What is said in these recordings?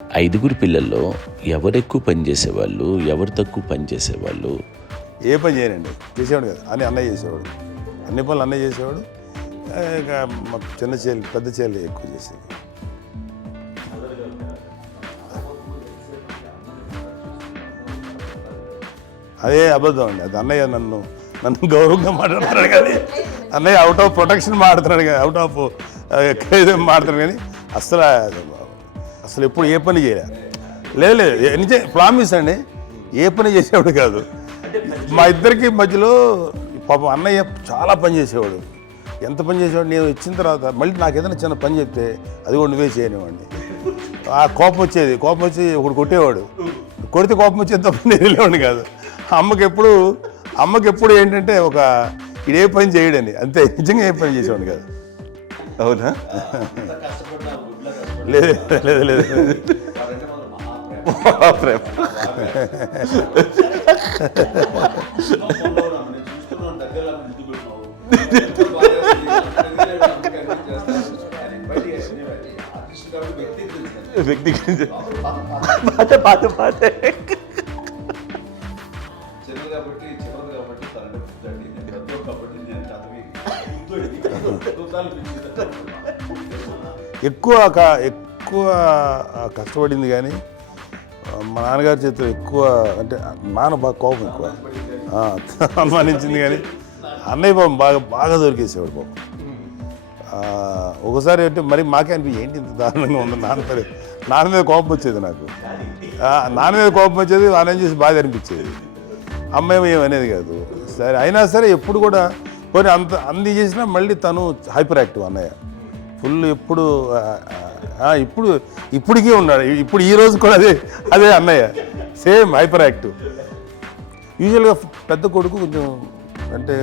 ఐదుగురు పిల్లల్లో ఎవరెక్కువ పని చేసేవాళ్ళు, ఎవరు తక్కువ పని చేసేవాళ్ళు? ఏ పని చేయనండి, చేసేవాడు కదా అని అన్నయ్య చేసేవాడు, అన్ని పనులు అన్నయ్య చేసేవాడు. ఇక మా చిన్న చెల్లి పెద్ద చెల్లి ఎక్కువ చేసేది. అదే అబద్ధం అండి, అది అన్నయ్య నన్ను గౌరవంగా మాట్లాడుతున్నాడు కానీ అన్నయ్య అవుట్ ఆఫ్ ప్రొటెక్షన్ మాట్లాడుతున్నాడు కానీ అవుట్ ఆఫ్ మాట్లాడుతున్నాడు కానీ అసలు ఎప్పుడు ఏ పని చేయలే. లేదు నిజం ప్రామిస్ అండి, ఏ పని చేసేవాడు కాదు. మా ఇద్దరికి మధ్యలో పాపం అన్నయ్య చాలా పని చేసేవాడు. ఎంత పని చేసేవాడు, నేను ఇచ్చిన తర్వాత మళ్ళీ నాకు ఏదైనా చిన్న పని చెప్తే అది కూడా నువ్వే చేయనివ్వండి. ఆ కోపం వచ్చి ఒకడు కొట్టేవాడు, కొడితే కోపం వచ్చేది తప్ప నేను వెళ్ళేవాడిని కాదు. అమ్మకి ఎప్పుడు ఏంటంటే ఒక ఇదే పని చేయడని, అంతే. నిజంగా ఏ పని చేసేవాడు కాదు. అవునా? లేదు వ్యక్తిగత పాత ఎక్కువ కష్టపడింది కానీ మా నాన్నగారి చేతిలో ఎక్కువ, అంటే నాన్న బాగా కోపం ఎక్కువ అనుమానించింది కానీ అన్నయ్య పాపం బాగా దొరికేసేవాడు పాపం. ఒకసారి అంటే మరి మాకే ఏంటి ఇంత దారుణంగా ఉంది, నాన్న మీద కోపం వచ్చేది నాకు. నాన్న మీద కోపం వచ్చేది, నాన్న చేసి బాధ అనిపించేది. అమ్మాయి ఏమనేది కాదు. సరే అయినా సరే ఎప్పుడు కూడా పోనీ అంది చేసినా మళ్ళీ తను హైపర్ యాక్టివ్ అన్నయ్య ఫుల్. ఇప్పటికీ ఉన్నాడు, ఇప్పుడు ఈ రోజు కూడా అదే అన్నయ్య సేమ్ హైపర్ యాక్టివ్. యూజువల్గా పెద్ద కొడుకు కొంచెం అంటే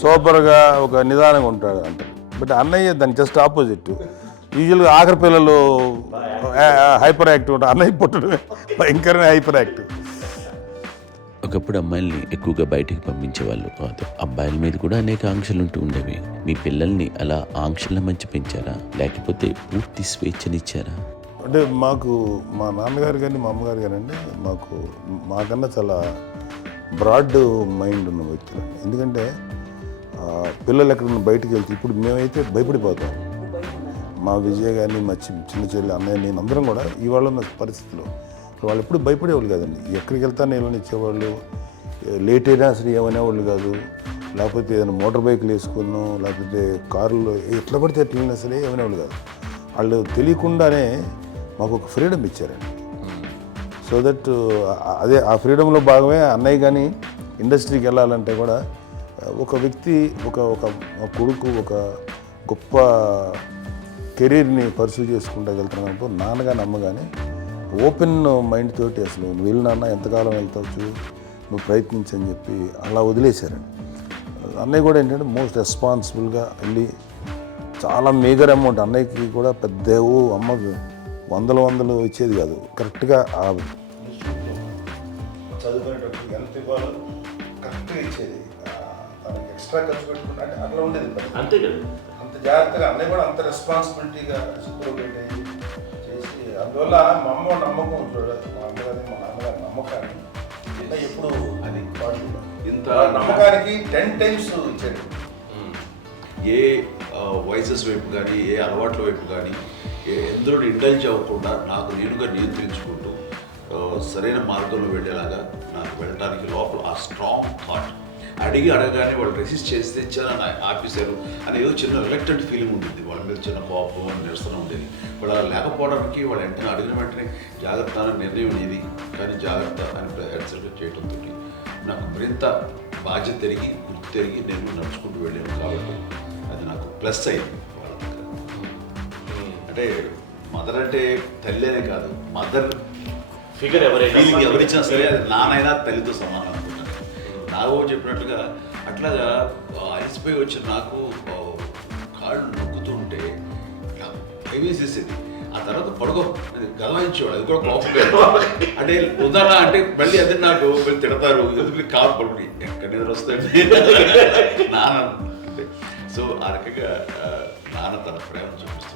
సూపర్గా ఒక నిదానంగా ఉంటాడు అంట. బట్ అన్నయ్య దానికి జస్ట్ ఆపోజిట్. యూజువల్గా ఆఖరి పిల్లలు హైపర్ యాక్టివ్ ఉంటారు, అన్నయ్య పుట్టడమే భయంకరమైన హైపర్ యాక్టివ్. ఒకప్పుడు అమ్మాయిల్ని ఎక్కువగా బయటికి పంపించేవాళ్ళు కాదు, అబ్బాయిల మీద కూడా అనేక ఆంక్షలు ఉంటూ ఉండేవి. మీ పిల్లల్ని అలా ఆంక్షల మధ్య పెంచారా, లేకపోతే పూర్తి స్వేచ్ఛనిచ్చారా? అంటే మాకు మా నాన్నగారు కానీ మా అమ్మగారు కానీ అండి మాకన్నా చాలా బ్రాడ్ మైండ్ ఉన్న వ్యక్తులు. ఎందుకంటే పిల్లలు ఎక్కడన్నా బయటికి వెళ్తే ఇప్పుడు మేమైతే భయపడిపోతాం. మా విజయ్ కానీ మా చిన్న చెల్లి అన్నయ్య నేను అందరం కూడా ఇవాళ ఉన్న పరిస్థితిలో వాళ్ళు ఎప్పుడు భయపడేవాళ్ళు కాదండి. ఎక్కడికి వెళ్తాను ఏమనిచ్చేవాళ్ళు, లేట్ అయినా అసలు ఏమనేవాళ్ళు కాదు. లేకపోతే ఏదైనా మోటార్ బైక్లు వేసుకున్నాం, లేకపోతే కారులో ఎట్లా పడితే ఎట్లా వెళ్ళినా సరే ఏమనేవాళ్ళు కాదు. వాళ్ళు తెలియకుండానే మాకు ఒక ఫ్రీడమ్ ఇచ్చారండి. సో దట్ అదే ఆ ఫ్రీడంలో భాగమే అన్నయ్య కానీ ఇండస్ట్రీకి వెళ్ళాలంటే కూడా ఒక వ్యక్తి ఒక కొడుకు ఒక గొప్ప కెరీర్ని పర్సూ చేసుకుంటూ వెళ్తున్నప్పుడు నాన్నగాని అమ్మగాని ఓపెన్ మైండ్ తోటి అసలు నువ్వు వెళ్ళినా ఎంతకాలం వెళ్తావచ్చు, నువ్వు ప్రయత్నించని చెప్పి అలా వదిలేశారండి. అన్నయ్య కూడా ఏంటంటే మోస్ట్ రెస్పాన్సిబుల్గా వెళ్ళి చాలా మేజర్ అమౌంట్ అన్నయ్యకి కూడా పెద్ద అమ్మ వందలు ఇచ్చేది కాదు. కరెక్ట్గా చదువుకునేటప్పుడు ఎంత ఇవ్వాలో కరెక్ట్గా ఇచ్చేది. తనకి ఎక్స్ట్రా ఖర్చు పెట్టుకుంటే అంటే అట్లా ఉండేది అంతే కదా. అంత జాగ్రత్తగా అన్నయ్య కూడా అంత రెస్పాన్సిబిలిటీగా సూపర్వైట్ అయ్యి చేసి, అందువల్ల మా అమ్మ నమ్మకం చూడాలి, మా అమ్మగారి మా నాన్నగారి నమ్మకాన్ని ఎప్పుడు అది ఇంత నమ్మకానికి 10 times ఇచ్చాడు. ఏ వయసెస్ వైపు కానీ ఏ అలవాట్ల వైపు కానీ ఎందులో ఇండల్జ్ అవ్వకుండా నాకు నేనుగా నియంత్రించుకుంటూ సరైన మార్గంలో వెళ్ళేలాగా నాకు వెళ్ళడానికి లోపల ఆ స్ట్రాంగ్ థాట్. అడగగానే వాళ్ళు రెసిస్ట్ చేసి తెచ్చారని ఆపేశారు అని ఏదో చిన్న రిలక్టెంట్ ఫీలింగ్ ఉంటుంది. వాళ్ళ మీద చిన్న కోపం నిరసన ఉండేది. వాళ్ళు అలా లేకపోవడానికి వాళ్ళు వెంటనే అడిగిన వెంటనే జాగ్రత్త అనే నిర్ణయం అనేది, కానీ జాగ్రత్త అని హెచ్చరిక చేయడంతో నాకు మరింత బాధ్యత తిరిగి గుర్తు తిరిగి నేను నడుచుకుంటూ వెళ్ళాను. కాబట్టి అది నాకు ప్లస్ అయింది వాళ్ళ దగ్గర. అంటే మదర్ అంటే తల్లి అనే కాదు, మదర్ ఫిగర్ ఫీలింగ్ ఎవరిచ్చినా సరే అది నానైనా తల్లితో సమానం అనుకుంటాను. నాకు చెప్పినట్లుగా అట్లాగా అలసిపోయి వచ్చిన నాకు కాళ్ళు నొక్కుతూ ఉంటే ఇట్లా భయమేసేసేది. ఆ తర్వాత పడుకో గదవాయించేవాడు, అది కూడా కోపం. అంటే ఉదాహరణ అంటే మళ్ళీ అది నాకు మళ్ళీ తిడతారు, ఎందుకు కాలు పడుకుని ఎక్కడ నిద్ర వస్తుంది నాన్న. సో ఆ రకంగా నాన్న తన ప్రేమ చూపిస్తుంది.